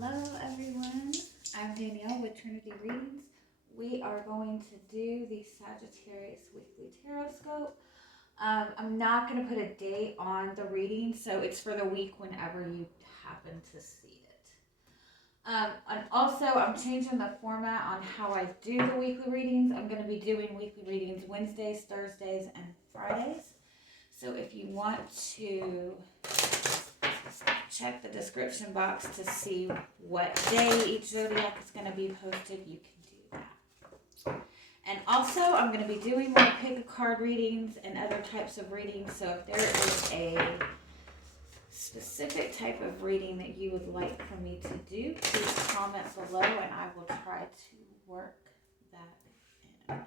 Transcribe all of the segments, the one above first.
Hello everyone, I'm Danielle with Trinity Readings. We are going to do the Sagittarius Weekly Tarotscope. I'm not going to put a date on the reading, so it's for the week whenever you happen to see it. And also, I'm changing the format on how I do the weekly readings. I'm going to be doing weekly readings Wednesdays, Thursdays, and Fridays. So if you want to check the description box to see what day each zodiac is going to be posted, you can do that. And also, I'm going to be doing more pick a card readings and other types of readings. So if there is a specific type of reading that you would like for me to do, please comment below and I will try to work that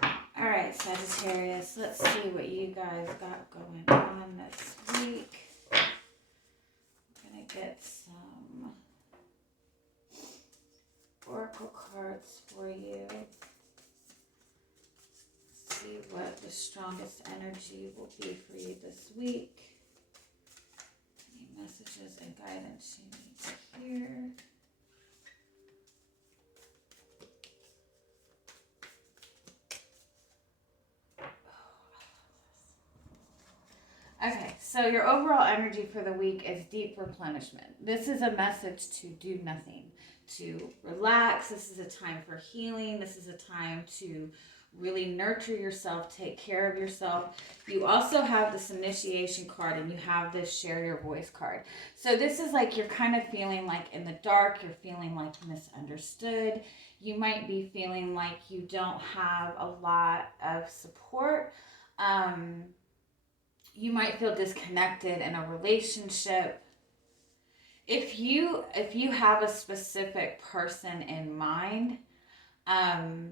in. Alright, Sagittarius, let's see what you guys got going on this week. Get some oracle cards for you. See what the strongest energy will be for you this week. Any messages and guidance you need to hear. Okay, so your overall energy for the week is deep replenishment. This is a message to do nothing, to relax. This is a time for healing. This is a time to really nurture yourself, take care of yourself. You also have this initiation card and you have this share your voice card. So this is like you're kind of feeling like in the dark, you're feeling like misunderstood. You might be feeling like you don't have a lot of support. You might feel disconnected in a relationship. If you have a specific person in mind, I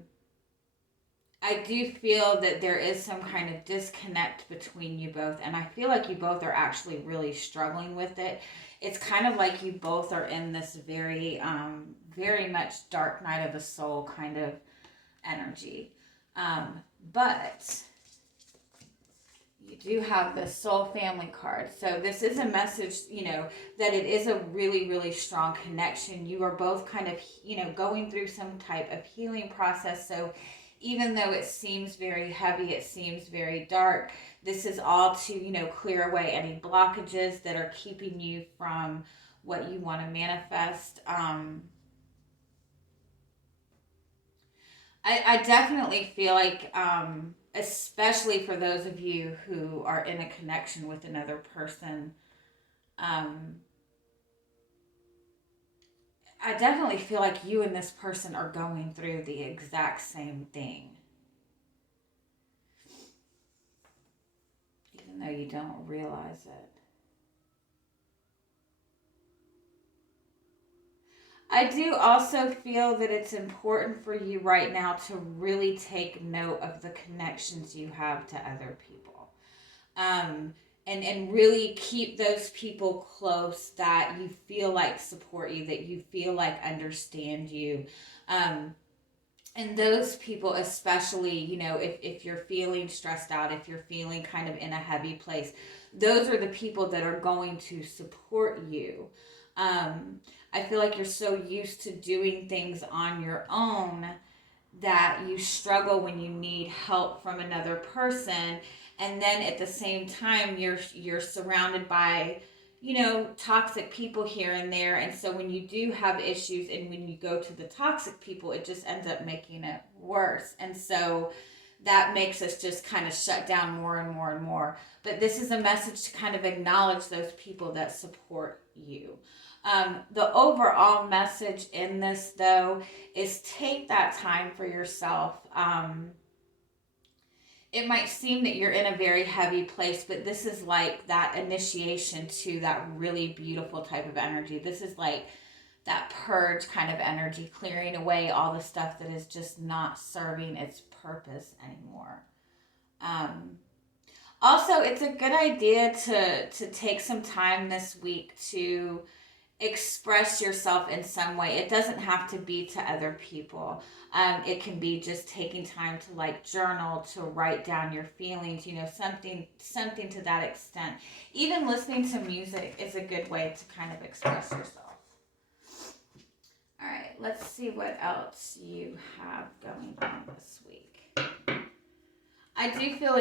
do feel that there is some kind of disconnect between you both, and I feel like you both are actually really struggling with it. It's kind of like you both are in this very, very much dark night of the soul kind of energy. But you do have the soul family card. So this is a message, that it is a really, really strong connection. You are both kind of, going through some type of healing process. So even though it seems very heavy, it seems very dark, this is all to, clear away any blockages that are keeping you from what you want to manifest. I definitely feel like, especially for those of you who are in a connection with another person, I definitely feel like you and this person are going through the exact same thing. Even though you don't realize it. I do also feel that it's important for you right now to really take note of the connections you have to other people. And really keep those people close that you feel like support you, that you feel like understand you. And those people, especially, if you're feeling stressed out, if you're feeling kind of in a heavy place, those are the people that are going to support you. I feel like you're so used to doing things on your own that you struggle when you need help from another person. And then at the same time, you're surrounded by, toxic people here and there. And so when you do have issues and when you go to the toxic people, it just ends up making it worse. And so that makes us just kind of shut down more and more and more. But this is a message to kind of acknowledge those people that support you. The overall message in this, though, is take that time for yourself. It might seem that you're in a very heavy place, but this is like that initiation to that really beautiful type of energy. This is like that purge kind of energy, clearing away all the stuff that is just not serving its purpose anymore. Also, it's a good idea to take some time this week to express yourself in some way. It doesn't have to be to other people. It can be just taking time to journal, to write down your feelings, something to that extent. Even listening to music is a good way to kind of express yourself. let's see what else you have going on this week. I do feel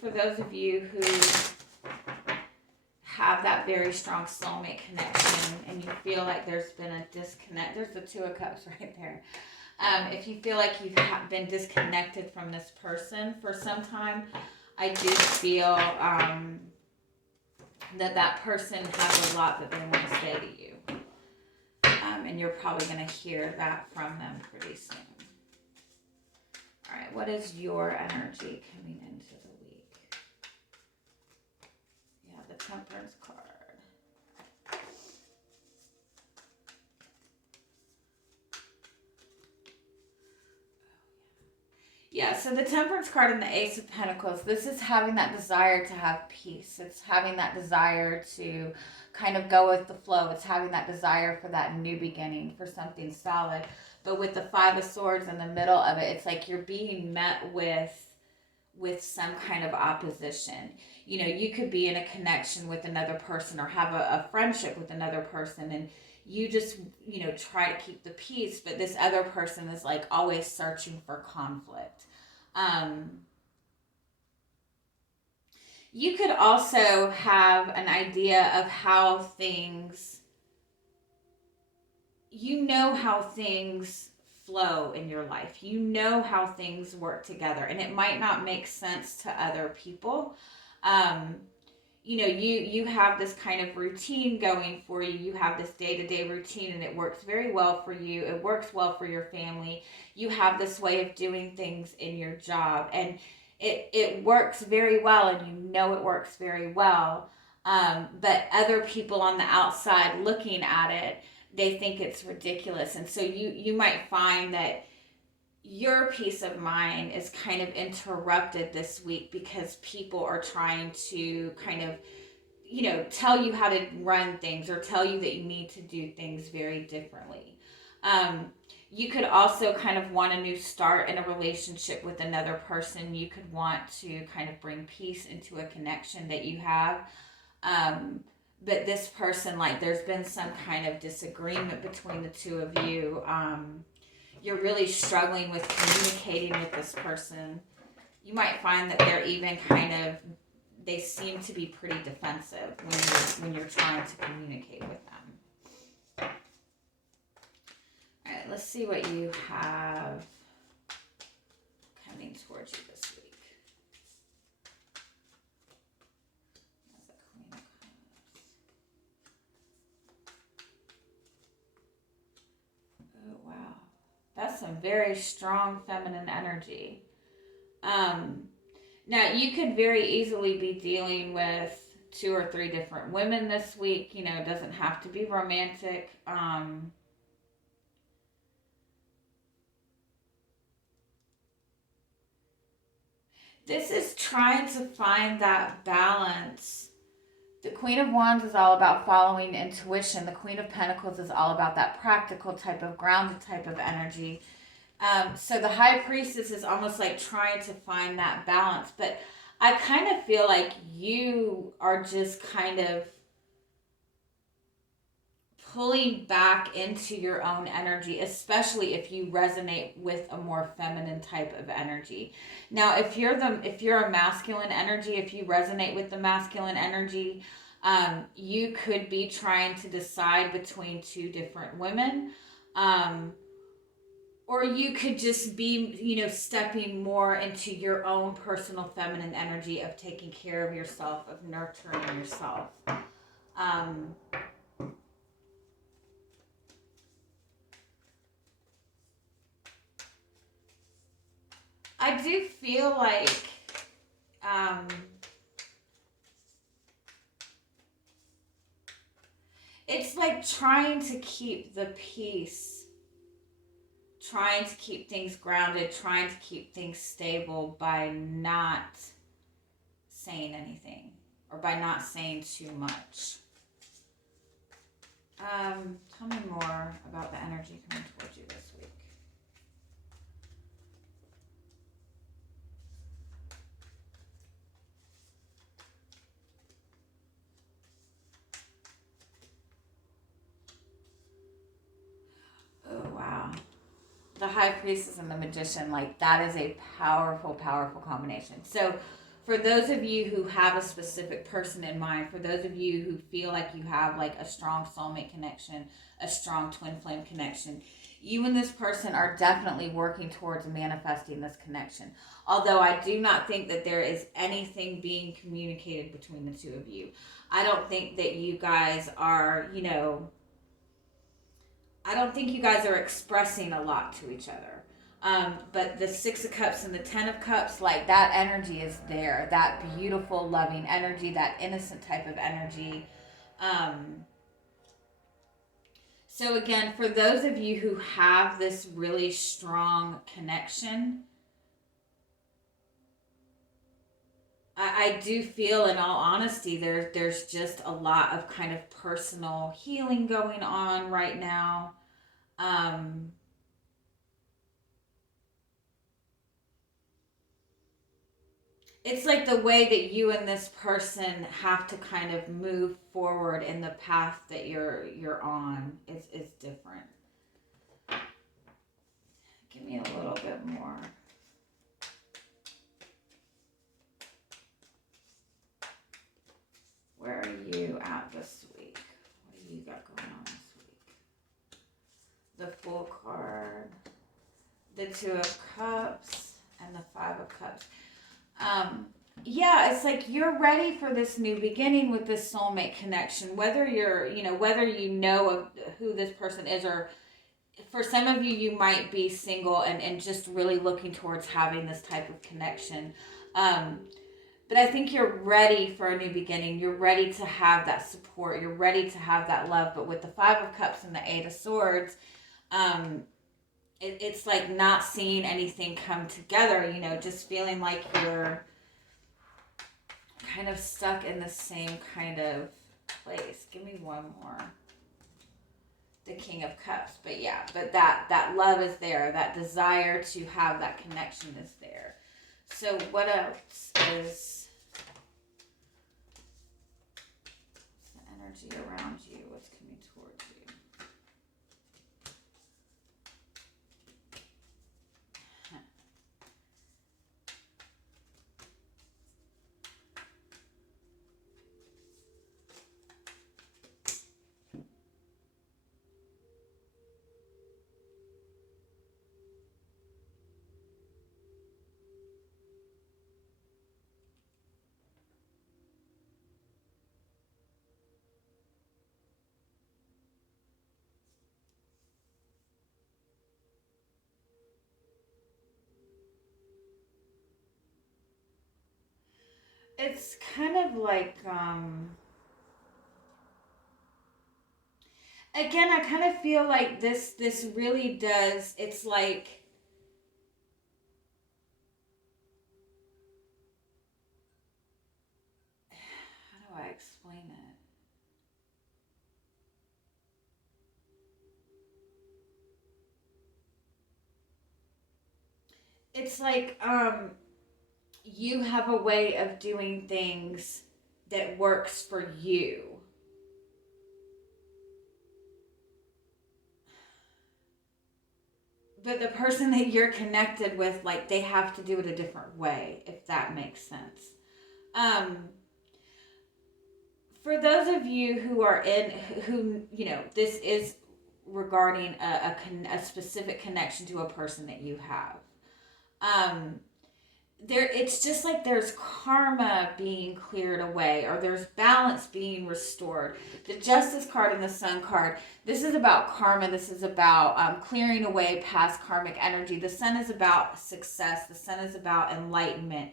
for those of you who have that very strong soulmate connection and you feel like there's been a disconnect, there's the Two of Cups right there. If you feel like you've been disconnected from this person for some time, I do feel that person has a lot that they want to say to you. And you're probably going to hear that from them pretty soon. All right, what is your energy coming into the week? Yeah, the Temperance card. Yeah, so the Temperance card and the Ace of Pentacles, this is having that desire to have peace. It's having that desire to kind of go with the flow. It's having that desire for that new beginning, for something solid. But with the Five of Swords in the middle of it, it's like you're being met with some kind of opposition. You know, you could be in a connection with another person or have a friendship with another person, and you just, you know, try to keep the peace, but this other person is like always searching for conflict. You could also have an idea of how things, you know how things flow in your life. You know how things work together, and it might not make sense to other people. You know, you have this kind of routine going for you. You have this day-to-day routine, and it works very well for you. It works well for your family. You have this way of doing things in your job, and it works very well, and you know it works very well. But other people on the outside looking at it, they think it's ridiculous. And so you might find that your peace of mind is kind of interrupted this week because people are trying to kind of, you know, tell you how to run things or tell you that you need to do things very differently. You could also kind of want a new start in a relationship with another person. You could want to kind of bring peace into a connection that you have. But this person, like, there's been some kind of disagreement between the two of you. You're really struggling with communicating with this person. You might find that they're even kind of, they seem to be pretty defensive when you're trying to communicate with them. All right, let's see what you have coming towards you this week. That's a Queen of Cups. Oh, wow. That's some very strong feminine energy. Now, you could very easily be dealing with 2 or 3 different women this week. You know, it doesn't have to be romantic. This is trying to find that balance. The Queen of Wands is all about following intuition. The Queen of Pentacles is all about that practical type of grounded type of energy. So the High Priestess is almost like trying to find that balance. But I kind of feel like you are just kind of pulling back into your own energy, especially if you resonate with a more feminine type of energy. Now, if you're a masculine energy, if you resonate with the masculine energy, you could be trying to decide between 2 different women. Or you could just be, you know, stepping more into your own personal feminine energy of taking care of yourself, of nurturing yourself. I do feel like it's like trying to keep the peace, trying to keep things grounded, trying to keep things stable by not saying anything or by not saying too much. Tell me more about the energy coming towards you this week. Oh, wow. High Priestess and the Magician, like that is a powerful, powerful combination. So for those of you who have a specific person in mind, for those of you who feel like you have like a strong soulmate connection, a strong twin flame connection, you and this person are definitely working towards manifesting this connection. Although I do not think that there is anything being communicated between the two of you. I don't think that you guys are, I don't think you guys are expressing a lot to each other. But the Six of Cups and the Ten of Cups, like that energy is there. That beautiful, loving energy, that innocent type of energy. So again, for those of you who have this really strong connection, I do feel, in all honesty, there's just a lot of kind of personal healing going on right now. It's like the way that you and this person have to kind of move forward in the path that you're on is different. Give me a little bit more. Where are you at this week? What do you got going on this week? The Fool card, the Two of Cups, and the Five of Cups. Yeah, it's like you're ready for this new beginning with this soulmate connection. Whether whether you know of who this person is, or for some of you, you might be single and just really looking towards having this type of connection. But I think you're ready for a new beginning. You're ready to have that support. You're ready to have that love. But with the Five of Cups and the Eight of Swords, it's like not seeing anything come together, just feeling like you're kind of stuck in the same kind of place. Give me one more. The King of Cups. But yeah, but that love is there. That desire to have that connection is there. So what else is the energy around you? What's coming towards you? It's kind of like, again, I kind of feel like this really does, it's like, how do I explain it? It's like, you have a way of doing things that works for you. But the person that you're connected with, like, they have to do it a different way, if that makes sense. For those of you who are this is regarding a specific connection to a person that you have. It's just like there's karma being cleared away, or there's balance being restored. The Justice card and the Sun card, this is about karma. This is about clearing away past karmic energy. The Sun is about success. The Sun is about enlightenment.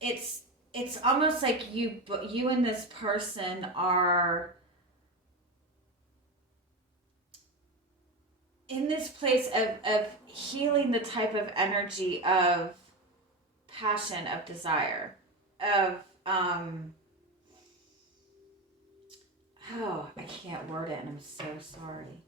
It's almost like you and this person are in this place of healing the type of energy of passion, of desire, of I can't word it, and I'm so sorry.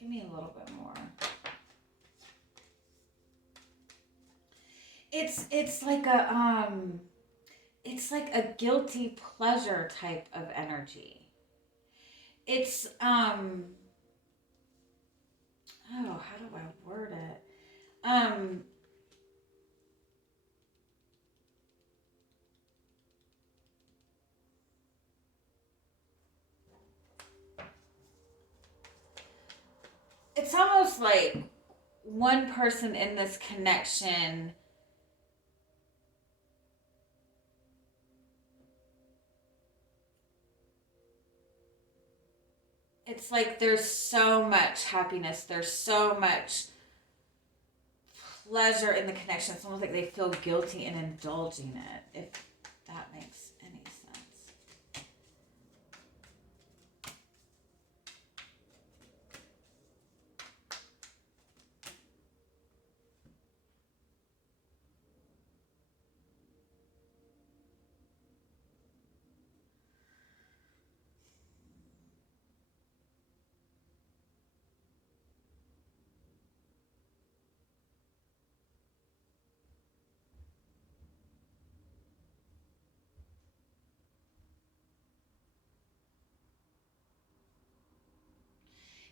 Give me a little bit more. It's like it's like a guilty pleasure type of energy. It's oh, how do I word it? It's almost like one person in this connection, it's like there's so much happiness, there's so much pleasure in the connection. It's almost like they feel guilty in indulging it, if that makes any sense.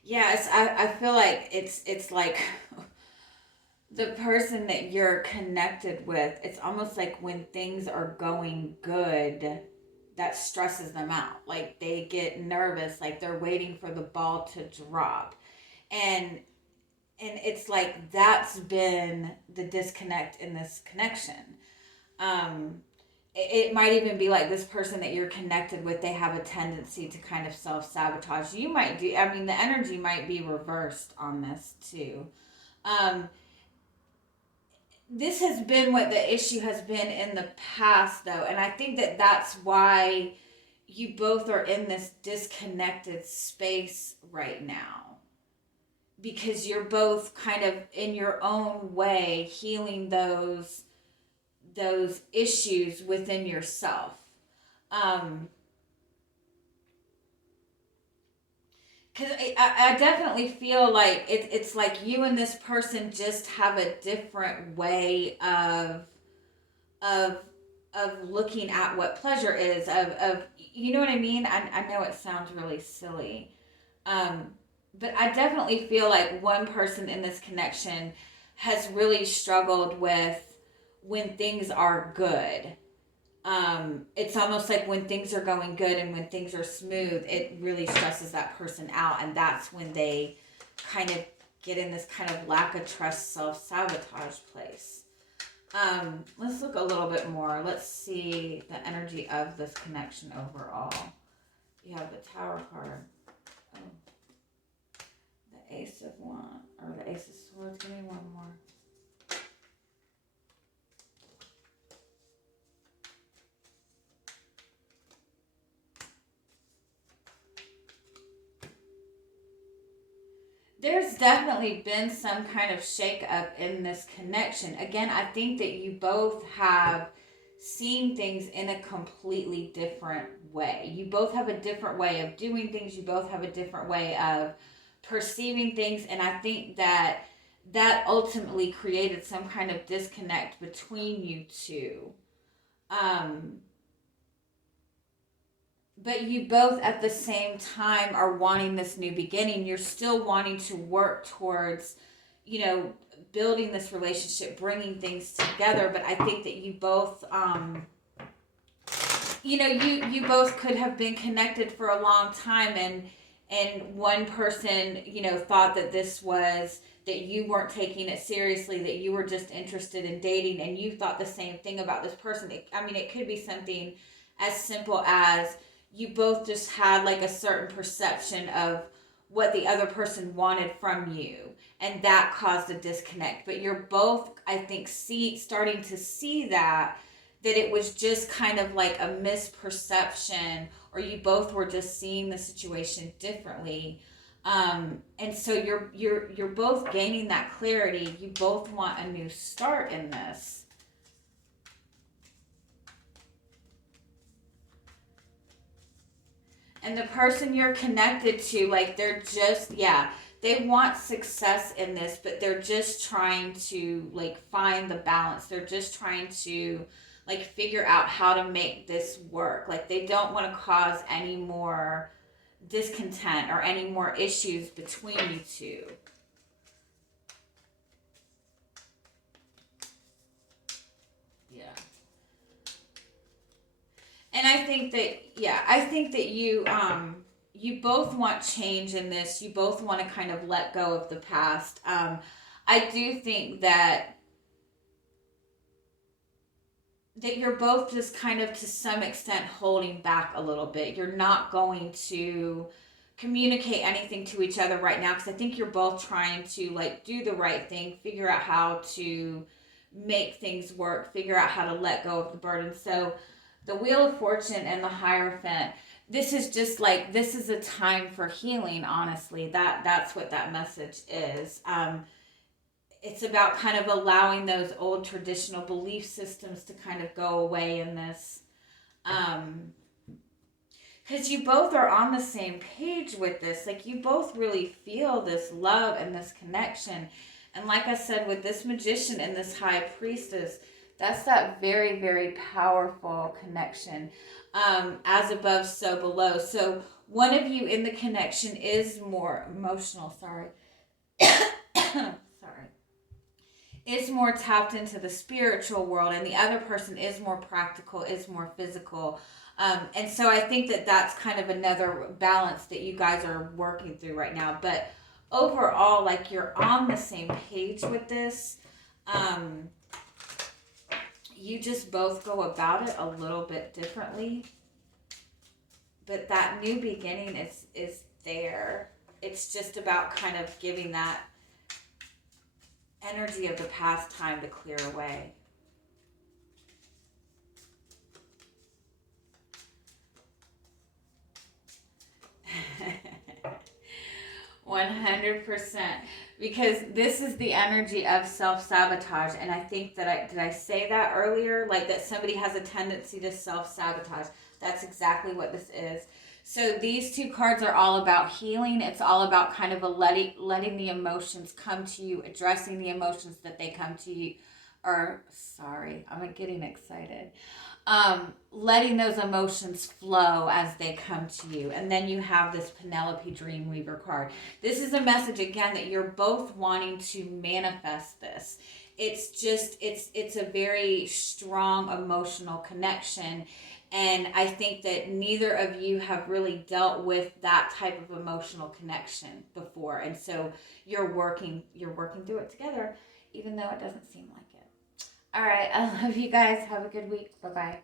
Yes, I feel like it's like the person that you're connected with, it's almost like when things are going good, that stresses them out. Like they get nervous, like they're waiting for the ball to drop. And it's like that's been the disconnect in this connection. Um it might even be like this person that you're connected with, they have a tendency to kind of self-sabotage. You might do, I mean, the energy might be reversed on this too. Um, this has been what the issue has been in the past, though, and I think that that's why you both are in this disconnected space right now, because you're both kind of in your own way healing those issues within yourself. Um, because I definitely feel like it's like you and this person just have a different way of of looking at what pleasure is, of you know what I mean. I know it sounds really silly, um, but I definitely feel like one person in this connection has really struggled with when things are good. It's almost like when things are going good and when things are smooth, it really stresses that person out, and that's when they kind of get in this kind of lack of trust, self-sabotage place. Let's look a little bit more. Let's see the energy of this connection overall. You have the Tower card. Oh, the Ace of Wands, or the Ace of Swords. Give me one more. There's definitely been some kind of shakeup in this connection. Again, I think that you both have seen things in a completely different way. You both have a different way of doing things. You both have a different way of perceiving things. And I think that that ultimately created some kind of disconnect between you two. Um, but you both at the same time are wanting this new beginning. You're still wanting to work towards, you know, building this relationship, bringing things together. But I think that you both, you know, you both could have been connected for a long time, and one person, you know, thought that this was, that you weren't taking it seriously, that you were just interested in dating, and you thought the same thing about this person. I mean, it could be something as simple as you both just had like a certain perception of what the other person wanted from you, and that caused a disconnect. But you're both, I think, starting to see that it was just kind of like a misperception, or you both were just seeing the situation differently. And so you're both gaining that clarity. You both want a new start in this. And the person you're connected to, like, they're just, yeah, they want success in this, but they're just trying to, like, find the balance. They're just trying to, like figure out how to make this work. Like they don't want to cause any more discontent or any more issues between you two. Yeah. And I think that, yeah, I think that you both want change in this. You both want to kind of let go of the past. I do think that you're both just kind of to some extent holding back a little bit. You're not going to communicate anything to each other right now because I think you're both trying to like do the right thing, figure out how to make things work, figure out how to let go of the burden. So the Wheel of Fortune and the Hierophant, this is just like, this is a time for healing, honestly. That's what that message is. It's about kind of allowing those old traditional belief systems to kind of go away in this. Because you both are on the same page with this. Like, you both really feel this love and this connection. And like I said, with this Magician and this High Priestess, that's that very, very powerful connection. As above, so below. So one of you in the connection is more emotional, sorry. Sorry. Is more tapped into the spiritual world, and the other person is more practical, is more physical. And so I think that that's kind of another balance that you guys are working through right now. But overall, like, you're on the same page with this. You just both go about it a little bit differently. But that new beginning is there. It's just about kind of giving that energy of the past time to clear away. 100%, because this is the energy of self-sabotage. And I think that did I say that earlier, like that somebody has a tendency to self-sabotage. That's exactly what this is. So these two cards are all about healing. It's all about kind of letting the emotions come to you, addressing the emotions that they come to you. Or, sorry, I'm getting excited. Letting those emotions flow as they come to you. And then you have this Penelope Dreamweaver card. This is a message, again, that you're both wanting to manifest this. It's just, it's a very strong emotional connection. And I think that neither of you have really dealt with that type of emotional connection before. And so you're working through it together, even though it doesn't seem like it. All right. I love you guys. Have a good week. Bye-bye.